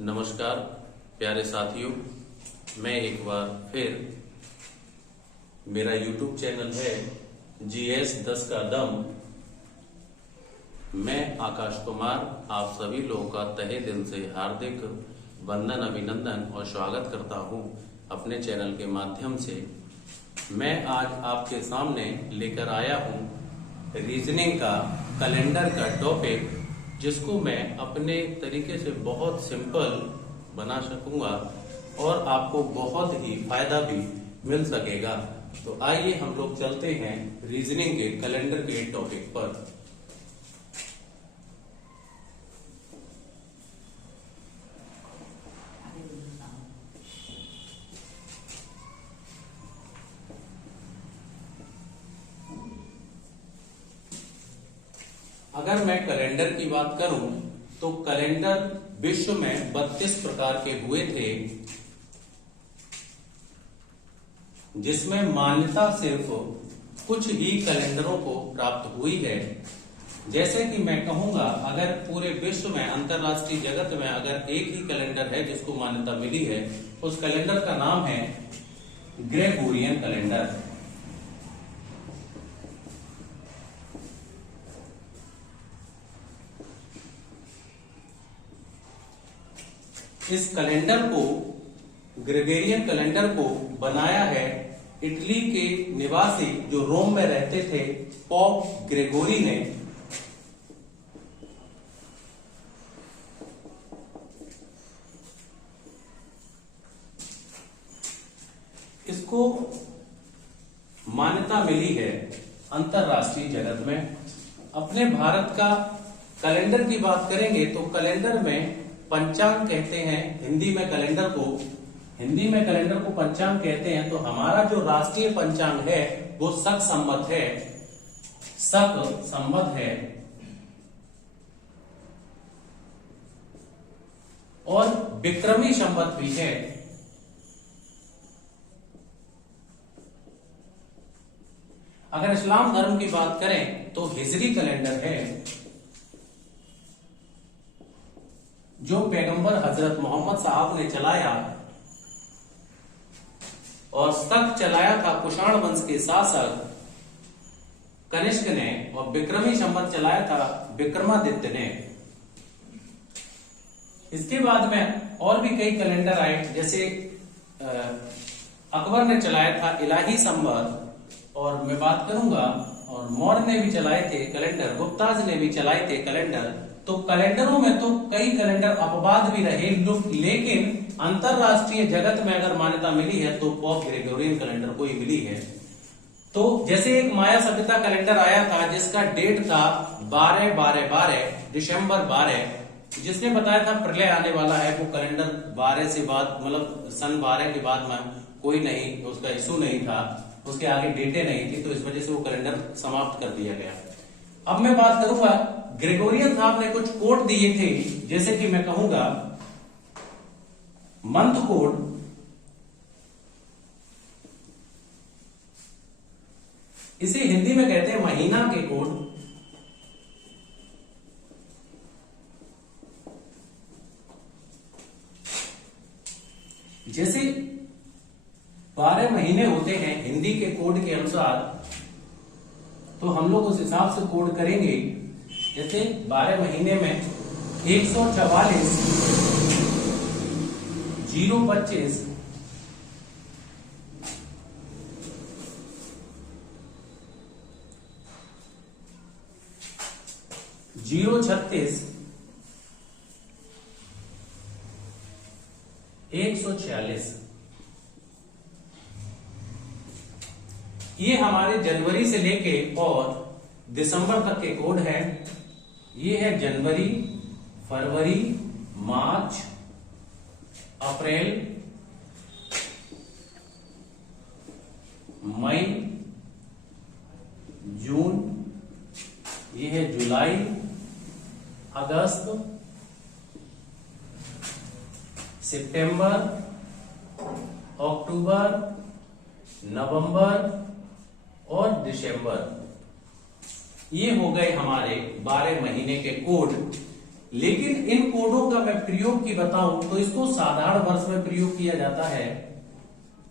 नमस्कार प्यारे साथियों, मैं एक बार फिर मेरा YouTube चैनल है GS 10 का दम। मैं आकाश कुमार आप सभी लोगों का तहे दिल से हार्दिक वंदन, अभिनंदन और स्वागत करता हूं अपने चैनल के माध्यम से। मैं आज आपके सामने लेकर आया हूं रीजनिंग का कैलेंडर का टॉपिक, जिसको मैं अपने तरीके से बहुत सिंपल बना सकूंगा और आपको बहुत ही फायदा भी मिल सकेगा। तो आइए हम लोग चलते हैं रीजनिंग के कैलेंडर के टॉपिक पर। अगर मैं कैलेंडर की बात करूं तो कैलेंडर विश्व में 32 प्रकार के हुए थे, जिसमें मान्यता सिर्फ कुछ ही कैलेंडरों को प्राप्त हुई है। जैसे कि मैं कहूंगा, अगर पूरे विश्व में, अंतरराष्ट्रीय जगत में अगर एक ही कैलेंडर है जिसको मान्यता मिली है, उस कैलेंडर का नाम है ग्रेगोरियन कैलेंडर। इस कैलेंडर को, ग्रेगोरियन कैलेंडर को बनाया है इटली के निवासी जो रोम में रहते थे, पोप ग्रेगोरी ने। इसको मान्यता मिली है अंतरराष्ट्रीय जगत में। अपने भारत का कैलेंडर की बात करेंगे तो कैलेंडर में पंचांग कहते हैं। हिंदी में कैलेंडर को पंचांग कहते हैं। तो हमारा जो राष्ट्रीय पंचांग है वो शक संवत है और विक्रमी संवत भी है। अगर इस्लाम धर्म की बात करें तो हिजरी कैलेंडर है, जो पैगंबर हजरत मोहम्मद साहब ने चलाया और तक चलाया था कुषाण वंश के शासक कनिष्क ने, और विक्रमी संवत चलाया था विक्रमादित्य ने। इसके बाद में और भी कई कैलेंडर आए, जैसे अकबर ने चलाया था इलाही संवत, और मैं बात करूंगा, और मौर्य ने भी चलाए थे कैलेंडर, गुप्ताज ने भी चलाए थे कैलेंडर। तो कैलेंडरों में तो कई कैलेंडर अपवाद भी रहे, लेकिन अंतरराष्ट्रीय जगत में अगर मान्यता मिली है तो पोप ग्रेगोरियन कैलेंडर को ही मिली है। तो जैसे एक माया सभ्यता कैलेंडर आया था जिसका डेट था 12/12/12 दिसंबर 12, जिसने बताया था प्रलय आने वाला है। वो कैलेंडर 12 से बाद, मतलब सन 12 के बाद में कोई नहीं, उसका इशू नहीं था, उसके आगे डेटें नहीं थी, तो इस वजह से वो कैलेंडर समाप्त कर दिया गया। अब मैं बात करूंगा, ग्रेगोरियन साहब ने कुछ कोड दिए थे, जैसे कि मैं कहूंगा मंथ कोड, इसे हिंदी में कहते हैं महीना के कोड। जैसे 12 महीने होते हैं हिंदी के कोड के अनुसार, तो हम लोग उस हिसाब से कोड करेंगे। जैसे 12 महीने में 144 025 036 146। ये हमारे जनवरी से लेके और दिसंबर तक के कोड है। ये है जनवरी, फरवरी, मार्च, अप्रैल, मई, जून, ये है जुलाई, अगस्त, सितंबर, अक्टूबर, नवंबर और दिसंबर। ये हो गए हमारे 12 महीने के कोड। लेकिन इन कोडों का मैं प्रयोग की बताऊं तो इसको साधारण वर्ष में प्रयोग किया जाता है।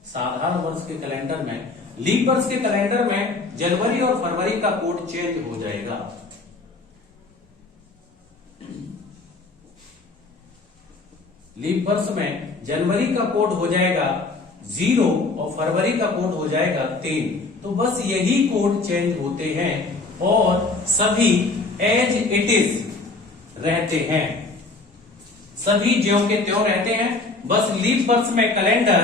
साधारण वर्ष के कैलेंडर में, लीप वर्ष के कैलेंडर में जनवरी और फरवरी का कोड चेंज हो जाएगा। लीप वर्ष में जनवरी का कोड हो जाएगा 0 और फरवरी का कोड हो जाएगा 3। तो बस यही कोड चेंज होते हैं और सभी एज इट इज रहते हैं, सभी ज्यों के त्यों रहते हैं। बस लीप वर्ष में कैलेंडर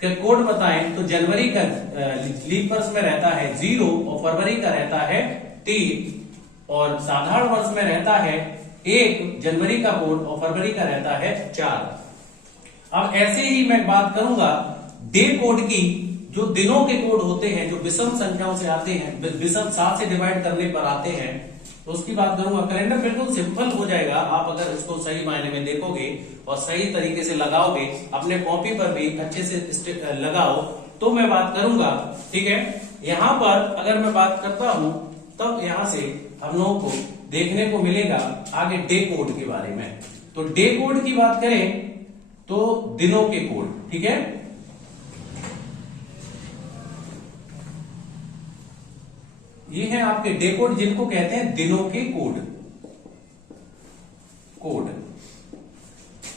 के कोड बताएं तो जनवरी का लीप वर्ष में रहता है 0 और फरवरी का रहता है 3 और साधारण वर्ष में रहता है 1 जनवरी का कोड और फरवरी का रहता है 4। अब ऐसे ही मैं बात करूंगा डे कोड की, जो दिनों के कोड होते हैं, जो विषम संख्याओं से आते हैं, विषम 7 से डिवाइड करने पर आते हैं, तो उसकी बात करूंगा। कैलेंडर बिल्कुल सिंपल हो जाएगा, आप अगर इसको सही मायने में देखोगे और सही तरीके से लगाओगे, अपने कॉपी पर भी अच्छे से लगाओ, तो मैं बात करूंगा। ठीक है, यहां पर अगर मैं बात करता हूं तब यहां से हम लोगों को देखने को मिलेगा आगे डे कोड के बारे में। तो डे कोड की बात करें तो दिनों के कोड, ठीक है, ये है आपके डे कोड, जिनको कहते हैं दिनों के कोड।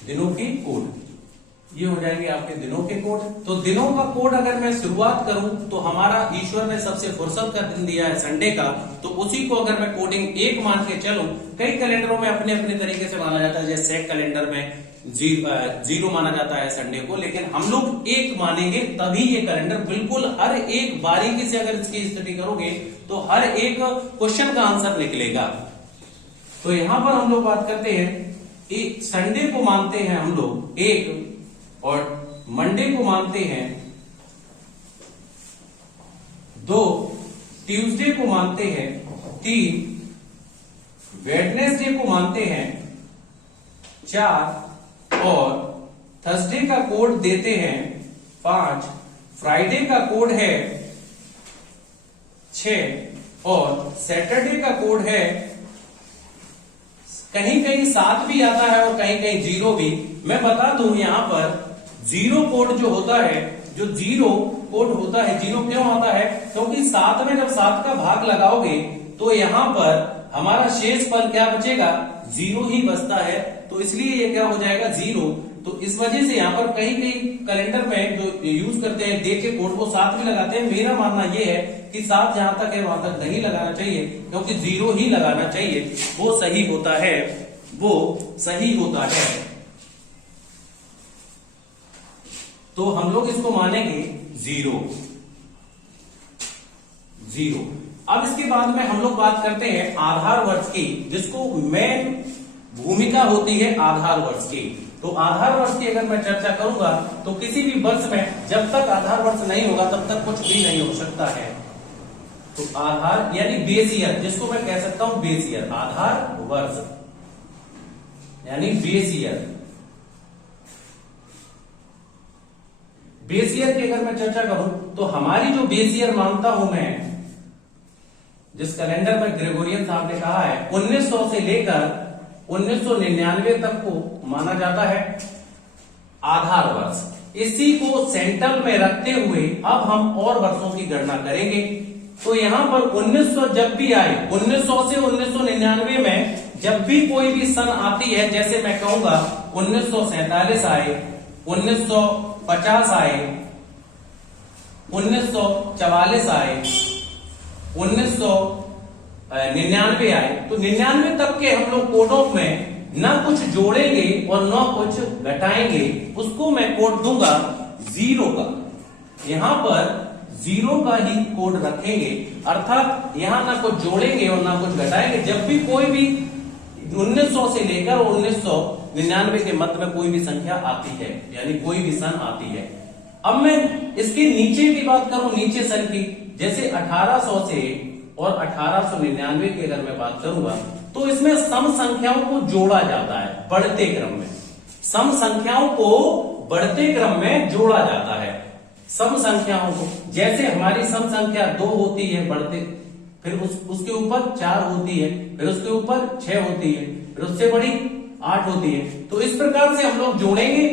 दिनों के कोड ये हो जाएंगे आपके दिनों के कोड। तो दिनों का कोड अगर मैं शुरुआत करूं तो हमारा ईश्वर ने सबसे फुर्सत का दिन दिया है संडे का, तो उसी को अगर मैं कोडिंग 1 मान के चलूं, कई कैलेंडरों में अपने अपने तरीके से माना जाता है, जैसे सेक कैलेंडर में 0 माना जाता है संडे को, लेकिन हम लोग 1 मानेंगे, तभी ये कैलेंडर बिल्कुल हर एक बारीकी से अगर इसकी स्टडी करोगे तो हर एक क्वेश्चन का आंसर निकलेगा। तो यहां पर हम लोग बात करते हैं, एक संडे को मानते हैं हम लोग 1 और मंडे को मानते हैं 2, ट्यूसडे को मानते हैं 3, वेडनेसडे को मानते हैं 4 और थर्सडे का कोड देते हैं 5, फ्राइडे का कोड है 6 और सैटरडे का कोड है, कहीं कहीं 7 भी आता है और कहीं कहीं 0 भी। मैं बता दूं यहां पर 0 कोड जो होता है, जो 0 कोड होता है, 0 क्यों आता है, क्योंकि 7 में जब 7 का भाग लगाओगे तो यहां पर हमारा शेष फल क्या बचेगा, 0 ही बचता है, तो इसलिए ये क्या हो जाएगा 0। तो इस वजह से यहां पर कहीं कहीं कैलेंडर में जो यूज करते हैं डे के कोड को 7 भी लगाते हैं। मेरा मानना यह है कि 7 जहां तक है वहां तक नहीं लगाना चाहिए, क्योंकि 0 ही लगाना चाहिए, वो सही होता है, वो सही होता है। तो हम लोग इसको मानेंगे 0। अब इसके बाद में हम लोग बात करते हैं आधार वर्ष की, जिसको मेन भूमिका होती है आधार वर्ष की। तो आधार वर्ष की अगर मैं चर्चा करूंगा तो किसी भी वर्ष में जब तक आधार वर्ष नहीं होगा तब तक कुछ भी नहीं हो सकता है। तो आधार यानी बेस ईयर, जिसको मैं कह सकता हूं बेस ईयर, आधार वर्ष यानी बेस ईयर। बेस ईयर की अगर मैं चर्चा करूं तो हमारी जो बेस ईयर मानता हूं मैं, जिस कैलेंडर में ग्रेगोरियन साहब ने कहा है 1900 से लेकर 1999 तक को माना जाता है आधार वर्ष। इसी को सेंटर में रखते हुए अब हम और वर्षों की गणना करेंगे। तो यहां पर 1900 जब भी आए, 1900 से 1999 में जब भी कोई भी सन आती है, जैसे मैं कहूंगा 1947 आए, 1950 आए, 1944 आए, 1999 आए, तो 99 तक के हम लोग कोडों में ना कुछ जोड़ेंगे और ना कुछ घटाएंगे, उसको मैं कोड दूंगा 0 का। यहां पर 0 का ही कोड रखेंगे, अर्थात यहां ना कुछ जोड़ेंगे और ना कुछ घटाएंगे। जब भी कोई भी 1900 से लेकर 1999 के मध्य में कोई भी संख्या आती है, यानी कोई भी सन आती है। अब मैं इसके नीचे की बात करूं, नीचे सन की, जैसे 1800 से और 1899 की अगर मैं बात करूंगा तो इसमें सम संख्याओं को जोड़ा जाता है बढ़ते क्रम में। सम संख्याओं को बढ़ते क्रम में जोड़ा जाता है। सम संख्याओं को, जैसे हमारी सम संख्या 2 होती है बढ़ते, फिर उसके ऊपर 4 होती है, फिर उसके ऊपर 6 होती है, फिर उससे बड़ी 8 होती है। तो इस प्रकार से हम लोग जोड़ेंगे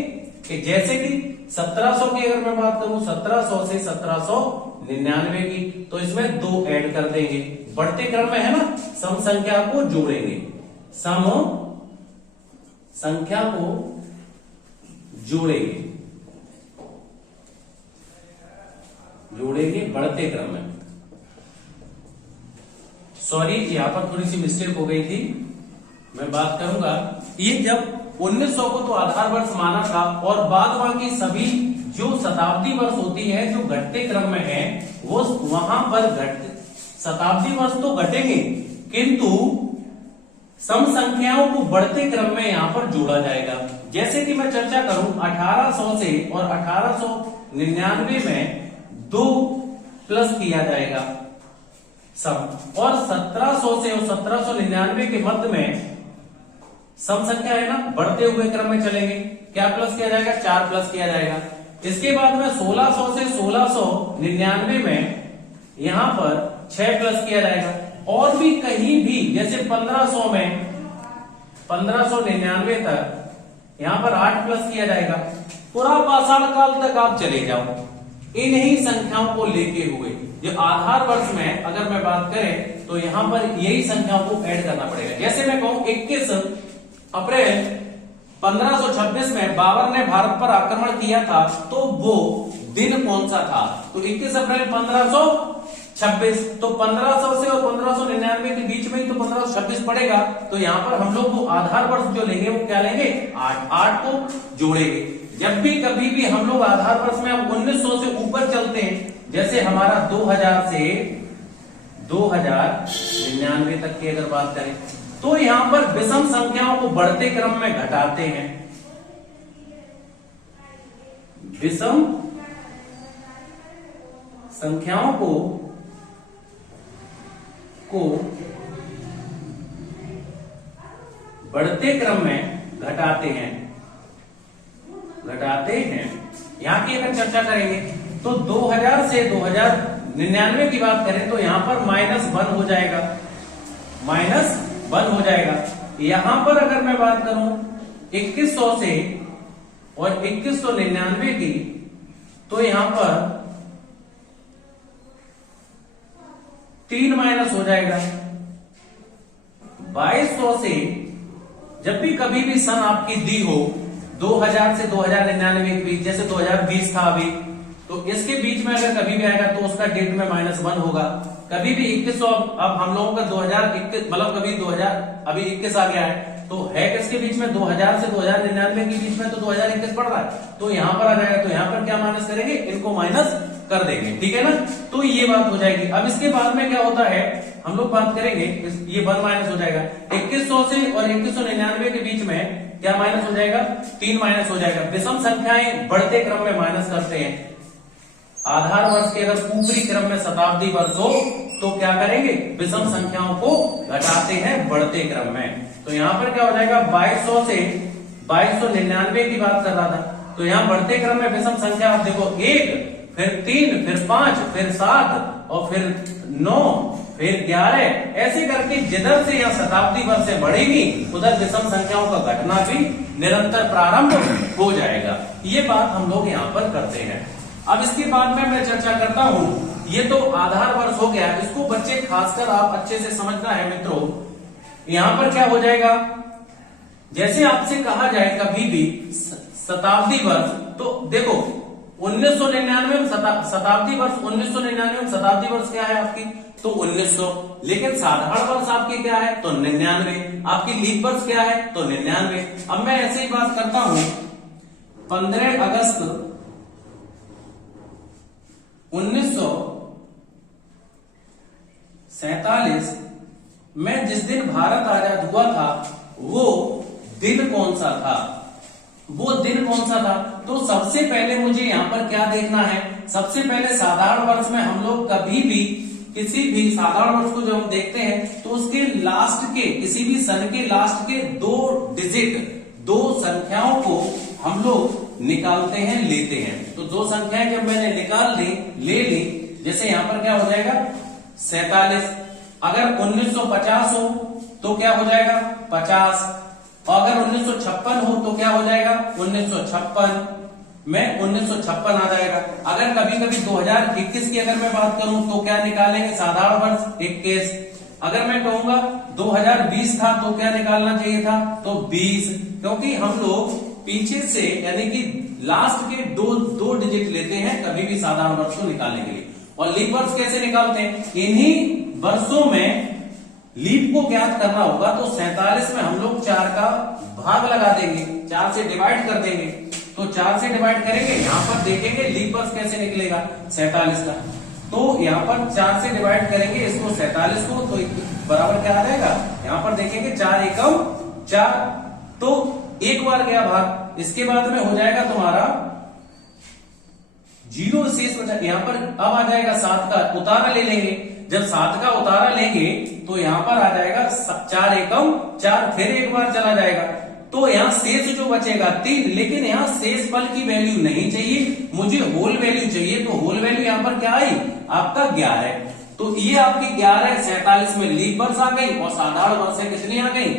कि जैसे कि 1700 की अगर मैं बात करूं, 1700 से 1799 की, तो इसमें 2 ऐड कर देंगे, बढ़ते क्रम में है ना, सम संख्या को जोड़ेंगे, सम संख्या को जोड़ेंगे बढ़ते क्रम में। सॉरी, यहां पर थोड़ी सी मिस्टेक हो गई थी, मैं बात करूंगा। ये जब 1900 को तो आधार वर्ष माना था, और बाद बाकी सभी जो शताब्दी वर्ष होती है जो घटते क्रम में है, वो वहां पर शताब्दी वर्ष तो घटेंगे, किंतु सम संख्याओं को बढ़ते क्रम में यहां पर जोड़ा जाएगा। जैसे कि मैं चर्चा करूं 1800 से और 1899 में 2 प्लस किया जाएगा सम, और 1700 से और 1799 के मध्य में सम संख्या है ना, बढ़ते हुए क्रम में चलेंगे, क्या प्लस किया जाएगा, 4 प्लस किया जाएगा। इसके बाद में 1600 से 1699 में यहां पर 6 प्लस किया जाएगा, और भी कहीं भी जैसे 1500 में 1599 तक यहां पर 8 प्लस किया जाएगा। पूरा पाषाण काल तक आप चले जाओ इन्हीं संख्याओं को लेके हुए, जो आधार वर्ष में अगर मैं बात करें तो यहां पर यही संख्याओं को ऐड करना पड़ेगा। जैसे मैं कहूं 21 अप्रैल 1526 में बाबर ने भारत पर आक्रमण किया था, तो वो दिन कौन सा था, तो 21 अप्रैल 1526, तो 1500 से और 1599 के बीच में ही तो 1526 पड़ेगा। तो यहां पर हम लोग वो आधार वर्ष जो लेंगे वो क्या लेंगे, 8 को जोड़ेंगे। जब भी कभी भी हम लोग आधार वर्ष में अब 1900 से ऊपर चलते हैं, जैसे हमारा 2000 से 2099 तक की अगर बात करें, तो यहां पर विषम संख्याओं को बढ़ते क्रम में घटाते हैं, विषम संख्याओं को बढ़ते क्रम में घटाते हैं। यहां की अगर चर्चा करेंगे तो 2000 से 2099 की बात करें तो यहां पर -1 हो जाएगा, -1 हो जाएगा। यहां पर अगर मैं बात करूं 2100 से और 2199 की, तो यहां पर 3 माइनस हो जाएगा। 2200 से जब भी कभी भी सन आपकी दी हो 2000 से 2099 के बीच, जैसे 2020 था अभी, तो इसके बीच में अगर कभी भी आएगा तो उसका डेट में -1 होगा। कभी भी 2100, अब हम लोगों का 2021 मतलब कभी 2000 अभी 21 आ गया है, तो है किसके बीच में, 2000 से 2099 के बीच में, तो 2021 पड़ रहा है, तो यहां पर आ जाएगा। तो यहां पर क्या माइनस करेंगे, इनको माइनस कर देंगे, ठीक है ना। तो ये बात हो जाएगी। अब इसके बाद में क्या होता है, हम लोग बात करेंगे, ये 1 माइनस हो जाएगा। 2100 से और 2199 के बीच में क्या माइनस हो जाएगा, 3 माइनस हो जाएगा। विषम संख्याएं बढ़ते क्रम में माइनस करते हैं। आधार वर्ष के अगर ऊपरी क्रम में शताब्दी वर्ष हो तो क्या करेंगे, विषम संख्याओं को घटाते हैं बढ़ते क्रम में। तो यहां पर क्या हो जाएगा, 2200 से 2299 की बात कर रहा था, तो यहां बढ़ते क्रम में विषम संख्या आप देखो, 1 फिर 3 फिर 5 फिर 7 और फिर 9 फिर 11, ऐसे करके जिधर से या शताब्दी वर्ष से बढ़ेगी उधर विषम संख्याओं का घटना भी निरंतर प्रारंभ हो जाएगा। ये बात हम लोग यहाँ पर करते हैं। अब इसके बाद में मैं चर्चा करता हूं, ये तो आधार वर्ष हो गया, इसको बच्चे खासकर आप अच्छे से समझना है मित्रों। यहां पर क्या हो जाएगा, जैसे आपसे कहा जाए कभी भी शताब्दी वर्ष, तो देखो 1999 में शताब्दी वर्ष, 1999 में शताब्दी वर्ष क्या है आपकी, तो 1900, लेकिन साधारण वर्ष आपकी क्या है, तो 99, आपकी लीप वर्ष क्या है, तो 99। अब मैं ऐसे ही बात करता हूं, 15 अगस्त 1947 में जिस दिन भारत आजाद हुआ था, वो दिन कौन सा था, तो सबसे पहले मुझे यहां पर क्या देखना है, सबसे पहले साधारण वर्ष में हम लोग कभी भी किसी भी साधारण वर्ष को जब हम देखते हैं तो उसके लास्ट के, किसी भी सन के लास्ट के 2 डिजिट, 2 संख्याओं को हम लोग निकालते हैं, लेते हैं। तो 2 संख्याएं जब मैंने निकाल ली, ले ली, जैसे यहां पर क्या हो जाएगा 47, अगर 1950 हो तो क्या हो जाएगा 50, और अगर 1956 हो तो क्या हो जाएगा 1956 में 1956 आ जाएगा। अगर कभी कभी 2021 की अगर मैं बात करूं तो क्या निकालेंगे साधारण वर्ष 21। अगर मैं कहूंगा 2020 था तो क्या निकालना चाहिए था तो 20, क्योंकि हम लोग पीछे से यानी कि लास्ट के दो डिजिट लेते हैं कभी भी साधारण वर्ष को निकालने के लिए। और लीप वर्ष कैसे निकालते हैं, इन्हीं वर्षों में लीप को ज्ञात करना होगा तो 47 में हम लोग 4 का भाग लगा देंगे, 4 से डिवाइड कर देंगे। तो 4 से डिवाइड करेंगे, यहां पर देखेंगे लीप वर्ष कैसे निकलेगा 47 का। तो यहां पर 4 से डिवाइड करेंगे इसको 47 को, तो बराबर क्या आ जाएगा, यहां पर देखेंगे 4 एकम 4, तो एक बार गया भाग। इसके बाद में हो जाएगा तुम्हारा 0 शेष बचा, यहां पर अब आ जाएगा 7 का उतारा ले लेंगे। जब 7 का उतारा लेंगे तो यहां पर आ जाएगा 4 एकम 4, फिर एक बार चला जाएगा तो यहां शेष जो बचेगा 3। लेकिन यहां शेष पल की वैल्यू नहीं चाहिए, मुझे होल वैल्यू चाहिए। तो होल वैल्यू यहां पर क्या आई आपका 11, तो ये आपकी 11 47 में लीप वर्ष आ गई और साधारण वर्ष कितनी आ गई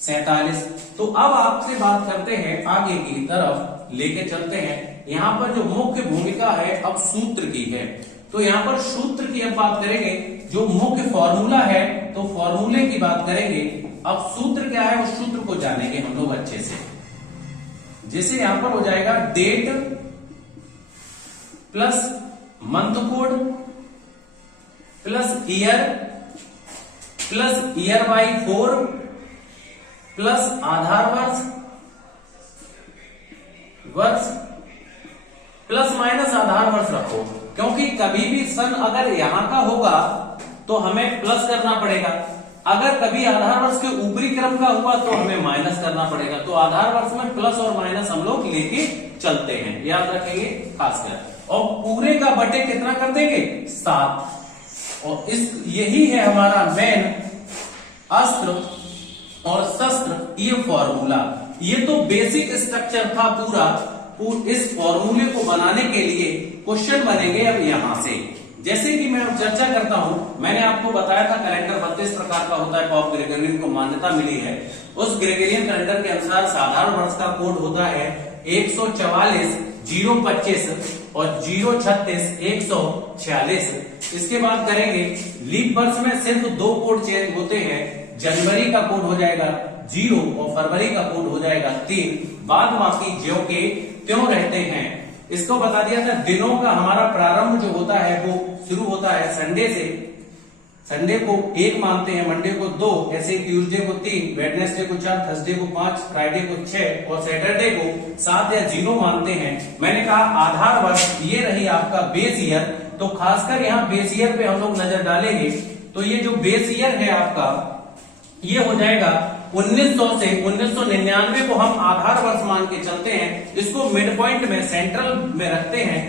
47। तो अब आपसे बात करते हैं आगे की तरफ लेके चलते हैं। यहां पर जो मुख्य भूमिका है अब सूत्र की है, तो यहां पर सूत्र की अब बात करेंगे। जो मुख्य फॉर्मूला है तो फॉर्मूले की बात करेंगे। अब सूत्र क्या है उस सूत्र को जानेंगे हम लोग अच्छे से। जैसे यहां पर हो जाएगा date plus month code plus year by 4 plus आधार वर्ष प्लस माइनस आधार वर्ष रखो, क्योंकि कभी भी सन अगर यहां का होगा तो हमें प्लस करना पड़ेगा, अगर कभी आधार वर्ष के ऊपरी क्रम का हुआ तो हमें माइनस करना पड़ेगा। तो आधार वर्ष में प्लस और माइनस हम लोग लेके चलते हैं, याद रखेंगे खासकर। और पूरे का बटे कितना कर देंगे 7। और यही है हमारा मेन अस्त्र और शस्त्र, ये फॉर्मूला। ये तो बेसिक स्ट्रक्चर था पूरा। इस फॉर्मूले को बनाने के लिए क्वेश्चन बनेंगे अब यहां से। जैसे कि मैं चर्चा करता हूं, मैंने आपको बताया था कैलेंडर 32 प्रकार का होता है, पॉप ग्रेगोरियन को मान्यता मिली है। उस ग्रेगोरियन कैलेंडर के अनुसार साधारण वर्ष का कोड होता है 144 025 और 036 146। इसके बाद करेंगे लीप वर्ष में सिर्फ 2 कोड चेंज होते हैं, जनवरी का कोड हो जाएगा 0 और फरवरी का कोड हो जाएगा 3, बाद बाकी ज्यों के त्यों रहते हैं। इसको बता दिया था दिनों का हमारा प्रारंभ जो होता है वो शुरू होता है संडे से। संडे को 1 मानते हैं, मंडे को 2, ऐसे ट्यूसडे को 3, वेडनेसडे को 4, थर्सडे को 5, फ्राइडे को 6 और सैटरडे को 7 या 0 मानते हैं। मैंने कहा आधार वर्ष ये रही आपका बेस ईयर, तो खासकर यहाँ बेस ईयर पे हम लोग नजर डालेंगे। तो ये जो बेस ईयर है आपका ये हो जाएगा 1900 से 1999 को हम आधार वर्ष मान के चलते हैं। इसको मिड पॉइंट में सेंट्रल में रखते हैं।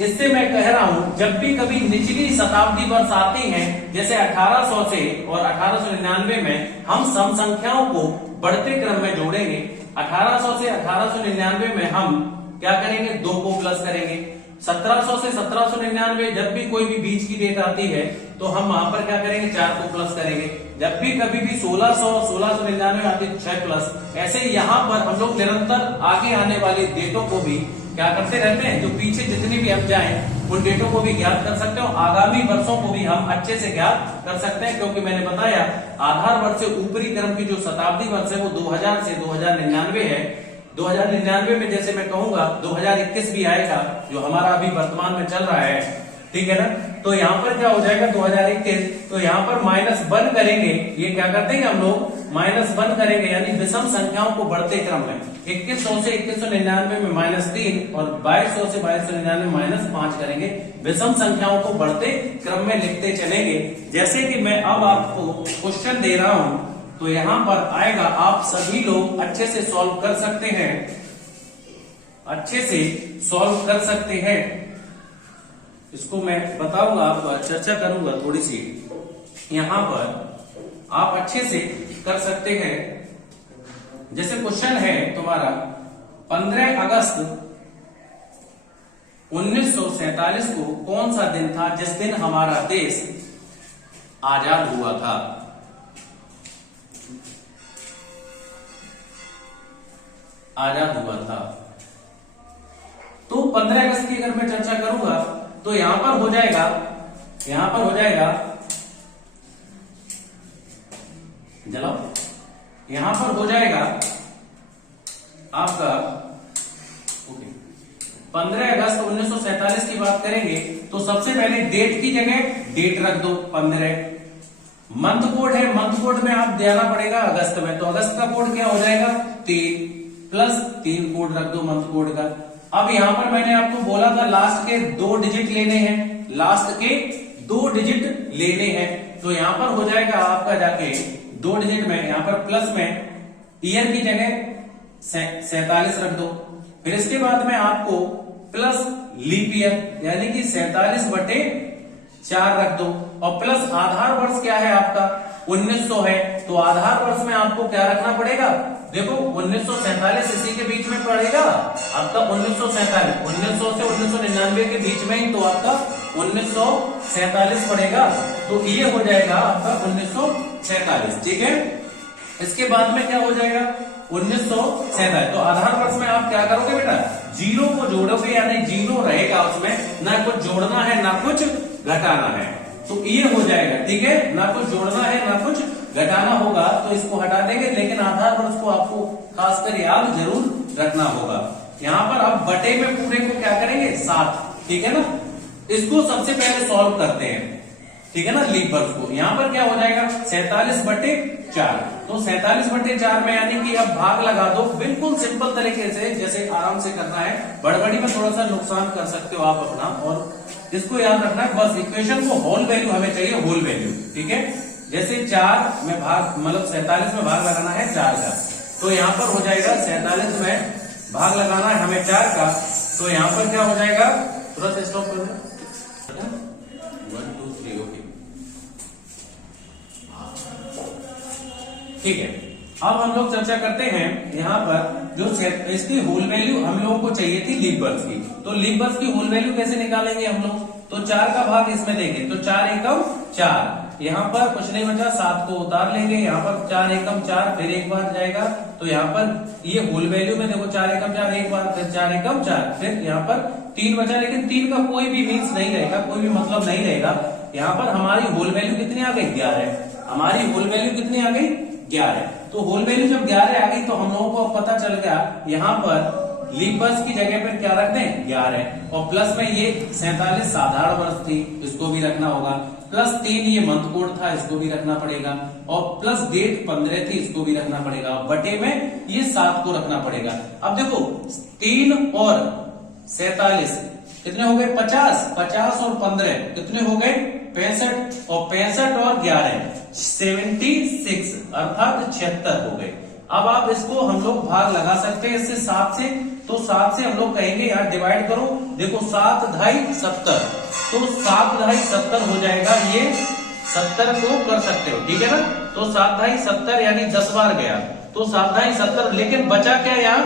इससे मैं कह रहा हूं जब भी कभी निचली शताब्दी वर्ष आती हैं, जैसे 1800 से और 1899 में हम सम संख्याओं को बढ़ते क्रम में जोड़ेंगे। 1800 से 1899 में हम क्या करेंगे 2 को प्लस करेंगे। 1700 से 1799 जब भी कोई भी बीच की डेट आती है तो हम वहां पर क्या करेंगे 4 को प्लस करेंगे। जब भी कभी भी 1600 1699 आती है 6 प्लस। ऐसे यहाँ पर हम लोग निरंतर आगे आने वाली डेटों को भी क्या करते रहते हैं, जो पीछे जितनी भी हम जाएं उन डेटों को भी ज्ञात कर सकते हो, आगामी वर्षों को भी हम अच्छे से ज्ञात कर सकते हैं। क्योंकि मैंने बताया आधार वर्ष से ऊपरी क्रम की जो शताब्दी वर्ष है वो 2000 से 2099 है। 2099 में जैसे मैं कहूंगा 2021 भी आएगा जो हमारा अभी वर्तमान में चल रहा है, ठीक है ना। तो यहाँ पर क्या हो जाएगा 2021, तो यहाँ पर -1 करेंगे। ये क्या कर देंगे हम लोग -1 करेंगे, यानी विषम संख्याओं को बढ़ते क्रम में 2100 से 2199 में -3 और 2200 से 2299 में -5 करेंगे। विषम संख्याओं को बढ़ते क्रम में लिखते चलेंगे। जैसे कि मैं अब आपको क्वेश्चन दे रहा हूं तो यहां पर आएगा, आप सभी लोग अच्छे से सॉल्व कर सकते हैं, अच्छे से सॉल्व कर सकते हैं। इसको मैं बताऊंगा, आपको चर्चा करूंगा थोड़ी सी। यहां पर आप अच्छे से कर सकते हैं। जैसे क्वेश्चन है तुम्हारा 15 अगस्त 1947 को कौन सा दिन था जिस दिन हमारा देश आजाद हुआ था। आजाद हुआ था। तो 15 अगस्त की अगर मैं चर्चा करूंगा तो यहां पर हो जाएगा, चलो यहां पर हो जाएगा आपका 15 अगस्त 1947 की बात करेंगे तो सबसे पहले डेट की जगह डेट रख दो 15। मंथ कोड है, मंथ कोड में आप देना पड़ेगा अगस्त में, तो अगस्त का कोड क्या हो जाएगा 3 प्लस 3 कोड रख दो मंथ कोड का। अब यहां पर मैंने आपको बोला था लास्ट के 2 डिजिट लेने हैं, लास्ट के 2 डिजिट लेने हैं, तो यहां पर हो जाएगा आपका जाके 2 डिजिट में यहां पर प्लस में ईयर की जगह 47 रख दो। फिर इसके बाद में आपको प्लस लीप ईयर यानी कि 47/4 रख दो, और प्लस आधार वर्ष क्या है आपका 1900 है, तो आधार वर्ष में आपको क्या रखना पड़ेगा, देखो 1947 इसी के बीच में पड़ेगा आपका 1947, 1900 से 1999 के बीच में ही तो आपका 1947 पड़ेगा, तो ये हो जाएगा आपका 1947। ठीक है, इसके बाद में क्या हो जाएगा 1947। तो आधार वर्ष में आप क्या करोगे बेटा, जीरो को जोड़ोगे, यानी जीरो रहेगा उसमें, ना कुछ जोड़ना है ना कुछ घटाना है, तो ये हो जाएगा। ठीक है, ना कुछ जोड़ना है ना कुछ घटाना होगा, तो इसको हटा देंगे, लेकिन आधार वर्ष को आपको खासकर याद जरूर रखना होगा। यहां पर आप बटे में पूरे को क्या करेंगे 7, ठीक है ना, इसको सबसे पहले सॉल्व करते हैं, ठीक है ना, लीप वर्ष को। यहां पर क्या हो जाएगा 47/4, तो 47/4 में यानी कि अब भाग लगा दो, बिल्कुल सिंपल तरीके से, जैसे आराम से करना है, बड़बड़ी में थोड़ा सा नुकसान कर सकते हो आप अपना, और इसको याद रखना है बस, इक्वेशन को होल वैल्यू हमें चाहिए, होल वैल्यू। ठीक है, जैसे 4 में भाग, मतलब 47 में भाग लगाना है 4 का, तो यहां पर हो जाएगा 47 में भाग लगाना है हमें 4 का, तो यहां पर क्या हो जाएगा, थोड़ा सा स्टॉप कर दो, 1 2 3 ओके। ठीक है, अब हम लोग चर्चा करते हैं यहाँ पर जो इसकी होल वैल्यू हम लोगों को चाहिए थी लीप वर्ष की, तो लीप वर्ष की होल वैल्यू कैसे निकालेंगे हम लोग, तो 4 का भाग इसमें देंगे, तो 4 एकम 4, यहाँ पर कुछ नहीं बचा 7 को उतार लेंगे, यहाँ पर 4 एकम 4, फिर एक बार जाएगा, तो यहाँ पर ये होल वैल्यू में देखो 4 एकम 4 एक बार, फिर 4 एकम 4, फिर यहाँ पर 3 बचा, लेकिन 3 का कोई भी मीन्स नहीं रहेगा, कोई भी मतलब नहीं रहेगा। यहाँ पर हमारी होल वैल्यू कितनी आ गई 11, हमारी होल वैल्यू कितनी आ गई 11, तो होल वैल्यू जब 11 आ गई तो हम लोगों को पता चल गया यहाँ पर लीप वर्ष की जगह पर क्या रखते हैं 11, और प्लस में ये 47 साधारण वर्ष थी, इसको भी रखना होगा, प्लस 3 ये मंथ कोड था, इसको भी रखना पड़ेगा, और प्लस डेट 15 थी, इसको भी रखना पड़ेगा, बटे में ये 7 को रखना पड़ेगा। अब देखो 3 और 47 कितने हो गए 50, 50 और 15 कितने हो गए 65, और 65 और 11 76, अर्थात 76 हो गए। अब आप इसको हम लोग भाग लगा सकते हैं इससे 7 से, तो 7 से हम लोग कहेंगे यार डिवाइड करो, देखो 7 ढाई 70, तो 7 ढाई 70 हो जाएगा, ये 70 को कर सकते हो, ठीक है ना, तो 7 ढाई 70 यानी 10 बार गया, तो 7 ढाई 70, लेकिन बचा क्या यहाँ,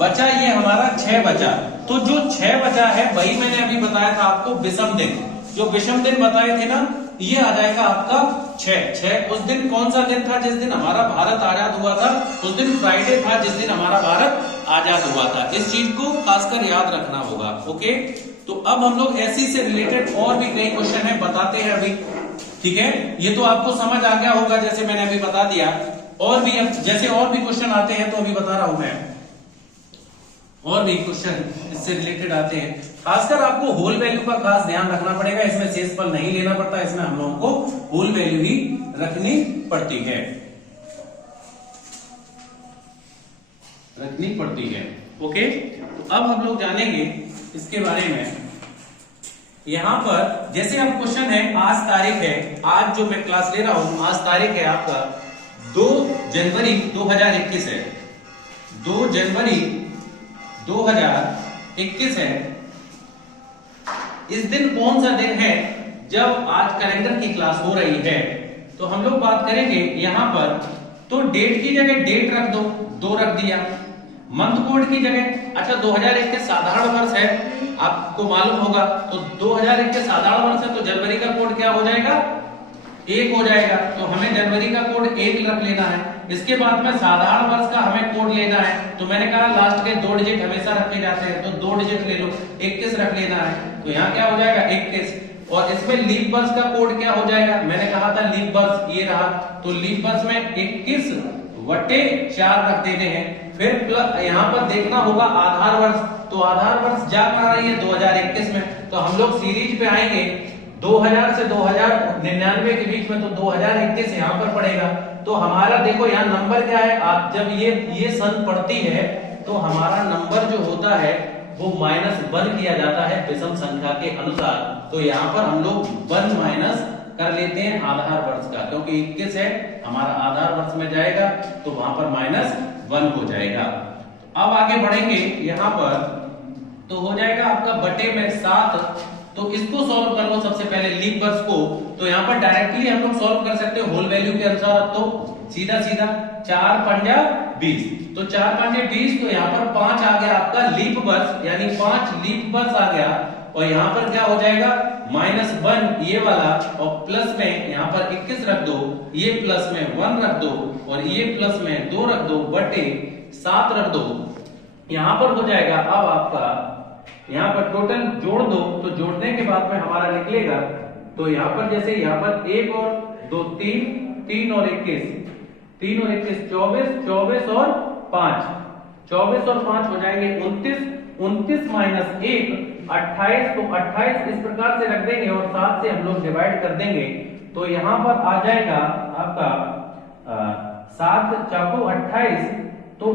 बचा ये हमारा 6 बचा, तो जो 6 बचा है वही मैंने अभी बताया था आपको विषम दिन, जो विषम दिन बताए थे ना, ये आ जाएगा आपका 6। उस दिन कौन सा दिन था जिस दिन हमारा भारत आजाद हुआ था, उस दिन फ्राइडे था जिस दिन हमारा भारत आजाद हुआ था, इस चीज को खासकर याद रखना होगा। ओके, तो अब हम लोग ऐसी से रिलेटेड और भी कई क्वेश्चन है बताते हैं अभी, ठीक है, ये तो आपको समझ आ गया होगा जैसे मैंने अभी बता दिया, और भी अब जैसे और भी क्वेश्चन आते हैं तो अभी बता रहा हूं मैं, और भी क्वेश्चन इससे रिलेटेड आते हैं, खासकर आपको होल वैल्यू का खास ध्यान रखना पड़ेगा, इसमें शेषफल नहीं लेना पड़ता, इसमें हम लोगों को होल वैल्यू ही रखनी पड़ती है, रखनी पड़ती है। ओके, तो अब हम लोग जानेंगे इसके बारे में। यहां पर जैसे अब क्वेश्चन है, आज तारीख है, आज जो मैं क्लास ले रहा हूं, आज तारीख है आपका 2 जनवरी 2021 है, 2 जनवरी 2021 है। इस दिन कौन सा दिन है जब आज कैलेंडर की क्लास हो रही है, तो हम लोग बात करेंगे यहां पर, तो डेट की जगह डेट रख दो, 2 रख दिया, मंथ कोड की जगह, अच्छा 2021 साधारण वर्ष है, आपको मालूम होगा, तो 2021 साधारण वर्ष है, तो जनवरी का कोड क्या हो जाएगा 1 हो जाएगा, तो हमें जनवरी का कोड 1 रख लेना है। इसके बाद में साधारण वर्ष का हमें कोड लेना है, तो मैंने कहा लास्ट के 2 डिजिट हमेशा रखे जाते हैं, तो 2 डिजिट ले लो, 21 रख लेना है। तो यहाँ क्या हो जाएगा 21। और इसमें लीप वर्ष का कोड क्या हो जाएगा, मैंने कहा था लीप वर्ष ये रहा, तो लीप वर्ष में 21/4 रख देते हैं। फिर प्लस यहाँ पर देखना होगा आधार वर्ष, तो आधार वर्ष जा कहाँ रही है 2021 में, तो हम लोग सीरीज पे आएंगे 2000 से 2099 के बीच में, तो 2021 यहाँ पर पड़ेगा। तो हमारा देखो यहाँ नंबर क्या है, आप जब ये सन पड़ती है तो हमारा नंबर जो होता है वो -1 किया जाता है विषम संख्या के अनुसार। तो यहाँ पर हम लोग 1 माइनस कर लेते हैं आधार वर्ष का, क्योंकि 21 है हमारा आधार वर्ष में जाएगा, तो वहां पर -1 हो जाएगा। अब आगे बढ़ेंगे यहाँ पर, तो हो जाएगा आपका बटे में 7। तो इसको सॉल्व कर लो सबसे पहले लीप वर्ष को, तो यहाँ पर डायरेक्टली हम लोग सॉल्व कर सकते हो होल वैल्यू के अनुसार। तो सीधा 4 पंजा 20, तो 4 पंजे 20, तो यहाँ पर 5 आ गया आपका लीप वर्ष, यानी 5 लीप वर्ष आ गया। और यहाँ पर क्या हो जाएगा -1 ये वाला, और प्लस में यहाँ पर 21 रख दो, ये प्लस में 1 रख दो, और ये प्लस में 2 रख दो, बटे 7 रख दो। यहाँ पर हो जाएगा अब आपका, यहाँ पर टोटल जोड़ दो, तो जोड़ने के बाद में हमारा निकलेगा, तो यहाँ पर जैसे यहाँ पर 1 और 2 3, 3 और 21, 3 और 21 24, 24 और 5, 24 और 5 हो जाएंगे 29, 29 माइनस 1 28, तो 28 इस प्रकार से रख देंगे और 7 से हम लोग डिवाइड कर देंगे, तो यहाँ पर आ जाएगा आपका 7 चाकू 28, तो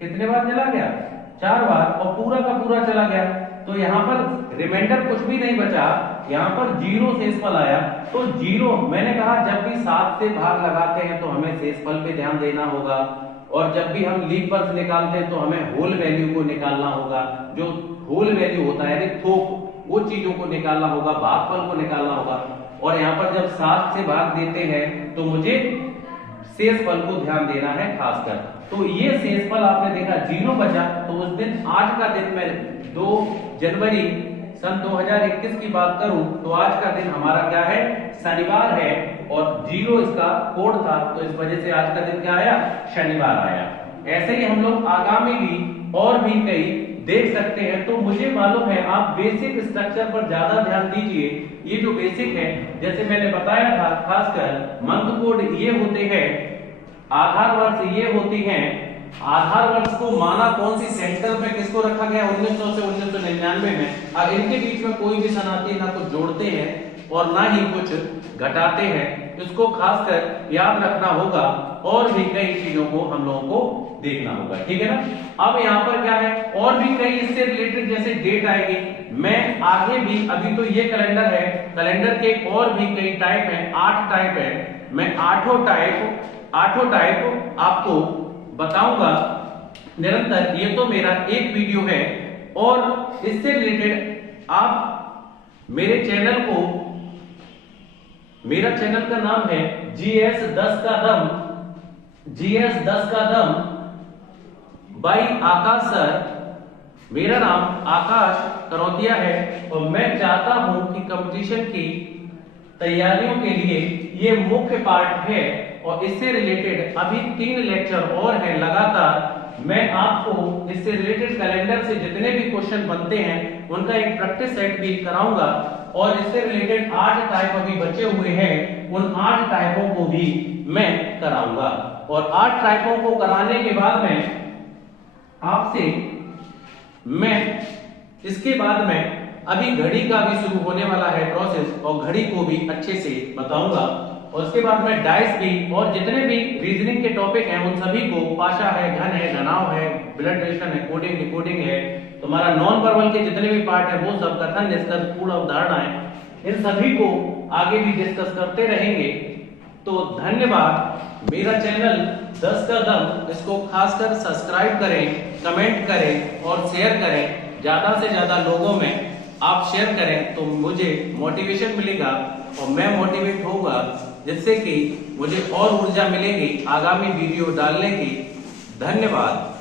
कितने बार चला गया 4 बार, और पूरा का पूरा चला गया, तो यहाँ पर रिमाइंडर कुछ भी नहीं बचा, यहाँ पर 0 शेषफल आया। तो 0, मैंने कहा जब भी 7 से भाग लगाते हैं तो हमें शेषफल पे ध्यान देना होगा, और जब भी हम लीप वर्ष निकालते हैं तो हमें होल वैल्यू को निकालना होगा। जो होल वैल्यू होता है थोक, वो चीजों को निकालना होगा, भागफल को निकालना होगा। और यहाँ पर जब 7 से भाग देते हैं तो मुझे शेषफल को ध्यान देना है खासकर। तो ये शेषफल आपने देखा 0 बचा, तो उस दिन आज का दिन मैं 2 जनवरी सन 2021 की बात करूं तो आज का दिन हमारा क्या है, शनिवार है, और 0 इसका कोड था, तो इस वजह से आज का दिन क्या आया, शनिवार आया। ऐसे ही हम लोग आगामी भी और भी कई देख सकते हैं। तो मुझे मालूम है आप बेसिक स्ट्रक्चर पर ज्यादा ध्यान दीजिए। ये जो बेसिक है, जैसे मैंने बताया था, खासकर मंथ कोड ये होते हैं, आधार वर्ष ये होती हैं। आधार वर्ष को माना कौन सी सेंटर में किसको रखा गया 1900 से 1999 में। अब इनके बीच में कोई भी सन आती है, ना कुछ जोड़ते हैं और ना ही कुछ घटाते हैं, इसको खासकर याद रखना होगा। और भी कई चीजों को हम लोगों को देखना होगा, ठीक है ना। अब यहाँ पर क्या है, और भी कई इससे रिलेटेड जैसे डेट आएगी, मैं आगे भी, अभी तो ये कैलेंडर है, कैलेंडर के और भी कई टाइप है, 8 टाइप है, मैं आठों टाइप आपको बताऊंगा निरंतर। ये तो मेरा एक वीडियो है, और इससे रिलेटेड आप मेरे चैनल को, मेरा चैनल का नाम है GS 10 का दम, GS 10 का दम बाई आकाश सर। मेरा नाम आकाश करौतिया है, और मैं चाहता हूं कि कंपटीशन की तैयारियों के लिए ये मुख्य पार्ट है, और इससे रिलेटेड अभी 3 लेक्चर और हैं लगातार। मैं आपको इससे रिलेटेड कैलेंडर से जितने भी क्वेश्चन बनते हैं उनका एक प्रैक्टिस सेट भी कराऊंगा, और इससे रिलेटेड 8 टाइप अभी बचे हुए हैं, उन 8 टाइपों को भी मैं कराऊंगा। और 8 टाइपों को कराने के बाद में आपसे मैं इसके बाद में अभी घड़ी का भी शुरू होने वाला है प्रोसेस, और घड़ी को भी अच्छे से बताऊंगा। और उसके बाद में डाइस भी, और जितने भी रीजनिंग के टॉपिक हैं उन सभी को, पाशा है, घन है, घनाव है, ब्लड रिलेशन है, कोडिंग डिकोडिंग है, तुम्हारा नॉन वर्बल के जितने भी पार्ट है वो सब, कथन निष्कर्ष, पूर्ण अवधारणाएं, इन सभी को आगे भी डिस्कस करते रहेंगे। तो धन्यवाद। मेरा चैनल 10 का दम, इसको खासकर सब्सक्राइब करें, कमेंट करें और शेयर करें। ज्यादा से ज्यादा लोगों में आप शेयर करें तो मुझे मोटिवेशन मिलेगा, और मैं मोटिवेट होऊंगा, जिससे कि मुझे और ऊर्जा मिलेगी आगामी वीडियो डालने की। धन्यवाद।